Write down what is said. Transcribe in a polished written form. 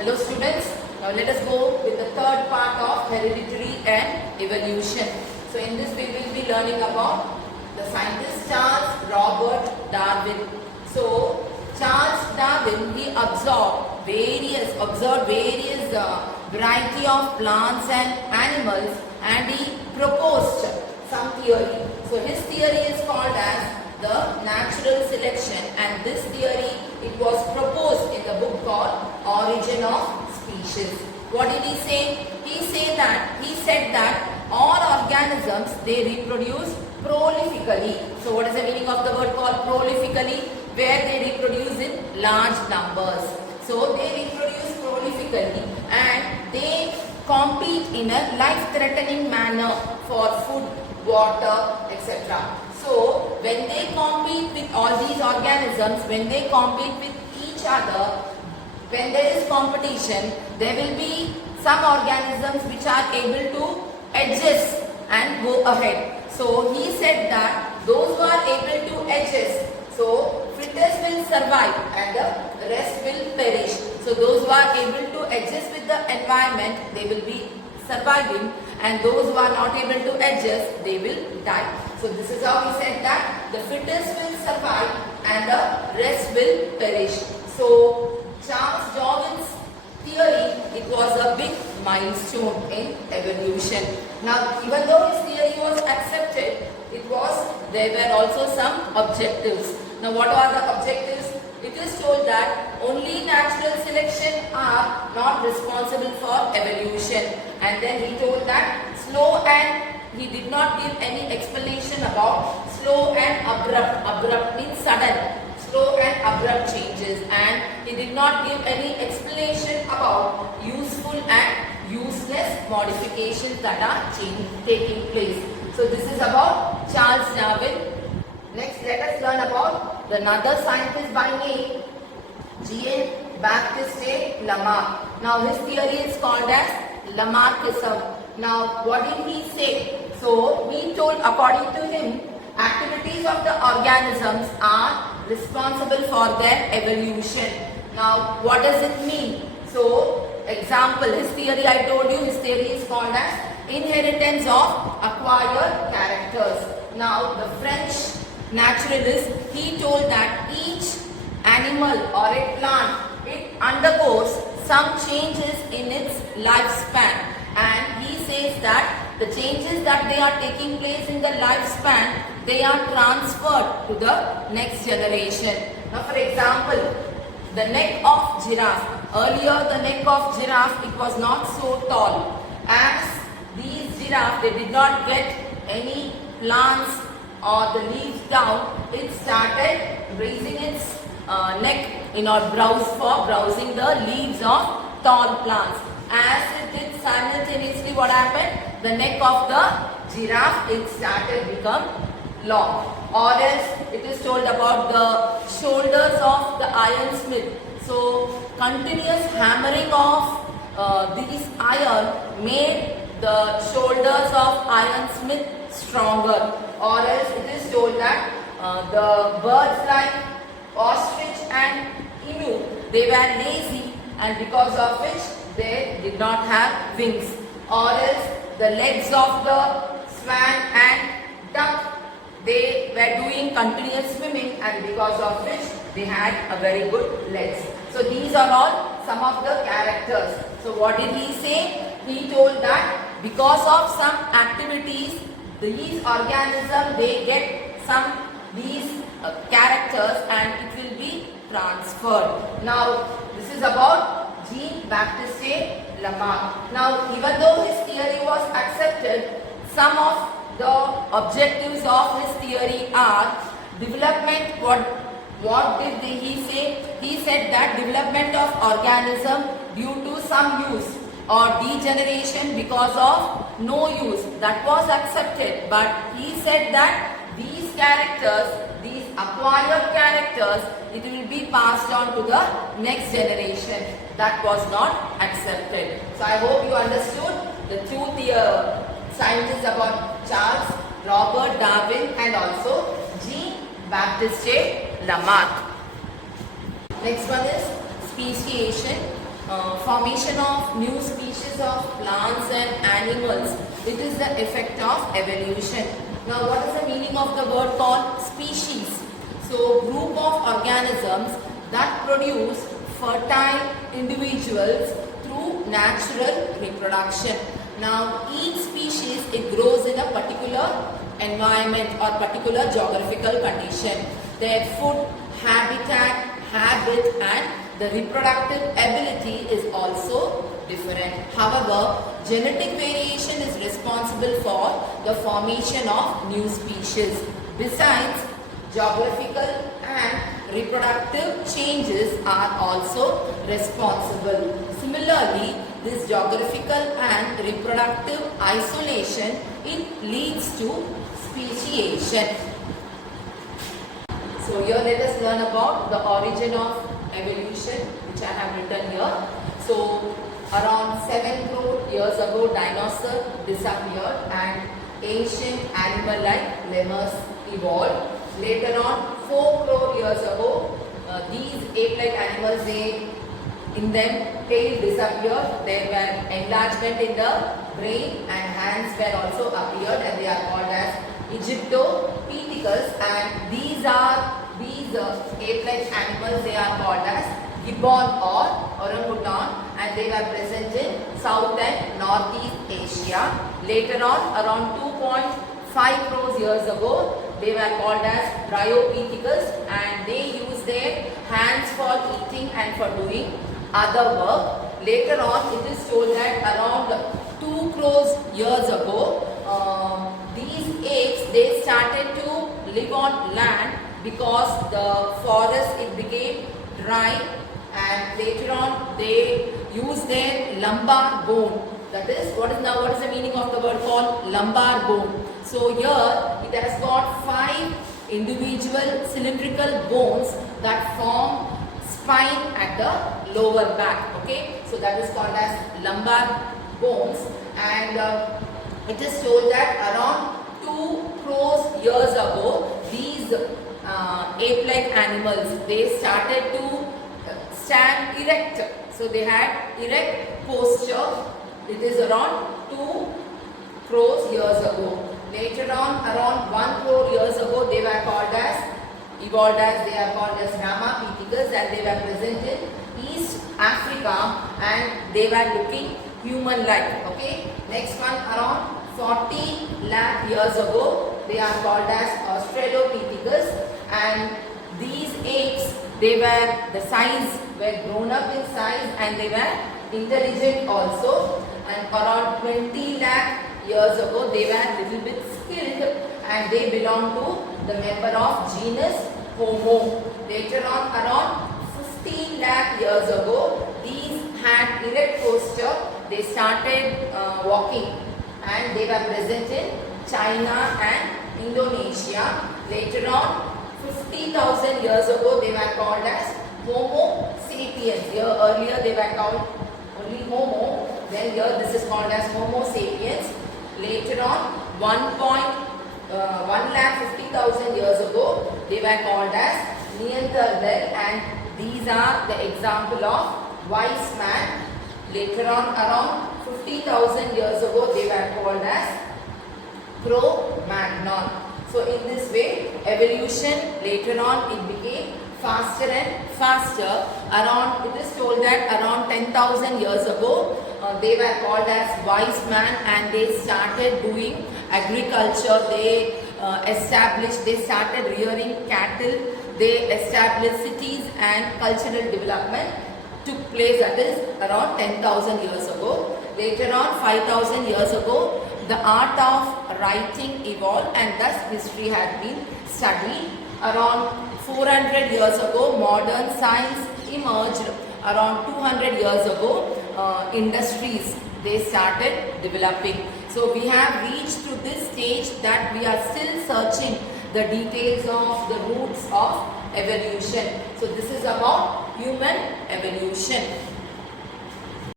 Hello students, now let us go with the third part of hereditary and evolution. So in this we will be learning about the scientist Charles Robert Darwin. So Charles Darwin, he observed various variety of plants and animals, and he proposed some theory. So his theory is called as the natural selection, and this theory, it was proposed in the book called Origin of Species. What did he say? He said that all organisms, they reproduce prolifically. So what is the meaning of the word called prolifically? Where they reproduce in large numbers. So they reproduce prolifically and they compete in a life-threatening manner for food, water, etc. So when they compete with all these organisms, when they compete with each other, when there is competition, there will be some organisms which are able to adjust and go ahead. So he said that those who are able to adjust, so fittest will survive and the rest will perish. So those who are able to adjust with the environment, they will be surviving, and those who are not able to adjust, they will die. So this is how he said that the fittest will survive and the rest will perish. So Charles Darwin's theory, it was a big milestone in evolution. Now even though his theory was accepted, there were also some objectives. Now what are the objectives? It is told that only natural selection are not responsible for evolution, and then he told that slow, and he did not give any explanation about slow and abrupt. Abrupt means sudden. Slow and abrupt changes, and he did not give any explanation about useful and useless modifications that are taking place. So this is about Charles Darwin. Next, let us learn about another scientist by name Jean-Baptiste Lamarck. Now his theory is called as Lamarckism. Now what did he say? So he told, according to him, activities of the organisms are responsible for their evolution. Now what does it mean? So example, his theory, I told you, his theory is called as inheritance of acquired characters. Now the French naturalist, he told that each animal or a plant, it undergoes some changes in its lifespan, and he says that the changes that they are taking place in the lifespan, they are transferred to the next generation. Now for example, the neck of giraffe. Earlier the neck of giraffe, it was not so tall. As these giraffe, they did not get any plants or the leaves down, it started raising its neck in order browsing the leaves of tall plants. As it did simultaneously, what happened? The neck of the giraffe, it started become long. Or else it is told about the shoulders of the ironsmith. So continuous hammering of these iron made the shoulders of ironsmith stronger. Or else it is told that the birds like ostrich and emu, they were lazy, and because of which they did not have wings. Or else the legs of the swan and duck, they were doing continuous swimming, and because of which they had a very good legs. So these are all some of the characters. So what did he say? He told that because of some activities, these organisms, they get some these characters, and it will be transferred. Now this is about Jean-Baptiste Lamarck. Now even though his theory was accepted, some of the objectives of his theory are development. What did he say? He said that development of organism due to some use, or degeneration because of no use, that was accepted. But he said that these characters, these acquired characters, it will be passed on to the next generation. That was not accepted. So I hope you understood the two scientists about Charles Robert Darwin and also Jean-Baptiste Lamarck. Next one is speciation. formation of new species of plants and animals. It is the effect of evolution. Now, what is the meaning of the word called species? So, group of organisms that produce fertile individuals through natural reproduction. Now, each species, it grows in a particular environment or particular geographical condition. Their food, habitat, habit and the reproductive ability is also different. However, genetic variation is responsible for the formation of new species. Besides, geographical and reproductive changes are also responsible. Similarly, this geographical and reproductive isolation, it leads to speciation. So here let us learn about the origin of evolution, which I have written here. So around 7 crore years ago, dinosaurs disappeared and ancient animal like lemurs evolved. Later on, 4 crore years ago, these ape-like animals, in them tail disappeared. There were enlargement in the brain and hands were also appeared, and they are called as Egyptopithecus. And these ape-like animals, they are called as gibbon or orangutan, and they were present in South and Northeast Asia. Later on, around 2.5 crores years ago, they were called as Dryopithecus, and they use their hands for eating and for doing other work. Later on, it is told that around 2 crores years ago, these apes, they started to live on land because the forest, it became dry, and later on they used their lumbar bone. That is, what is the meaning of the word called lumbar bone? So here it has got 5 individual cylindrical bones that form spine at the lower back. Okay, so that is called as lumbar bones, and it is told that around 2 crores years ago, these ape-like animals, they started to stand erect. So they had erect posture. It is around 2 crores years ago. Later on, around 1 crore years ago, they were called as, evolved as, they are called as Ramapithecus, and they were present in East Africa, and they were looking human-like. Okay. Next one, around 40 lakh years ago, they are called as Australopithecus, and these apes, they were, the size, were grown up in size, and they were intelligent also. And around 20 lakh years ago, they were little bit skilled, and they belong to the member of genus Homo. Later on, around 15 lakh years ago, these had erect posture. They started walking, and they were present in China and Indonesia. Later on, 50,000 years ago, they were called as Homo sapiens. Here earlier they were called only Homo. Then here this is called as Homo sapiens. Later on, 1,50,000 years ago, they were called as Neanderthal, and these are the example of wise man. Later on, around 50,000 years ago, they were called as Cro-Magnon. So in this way, evolution, later on it became faster and faster. Around, it is told that around 10,000 years ago, they were called as wise man, and they started doing agriculture. They started rearing cattle. They established cities, and cultural development took place, that is around 10,000 years ago. Later on, 5,000 years ago, the art of writing evolved, and thus history had been studied. Around 400 years ago, modern science emerged. Around 200 years ago, industries, they started developing. So we have reached to this stage that we are still searching the details of the roots of evolution. So this is about human evolution.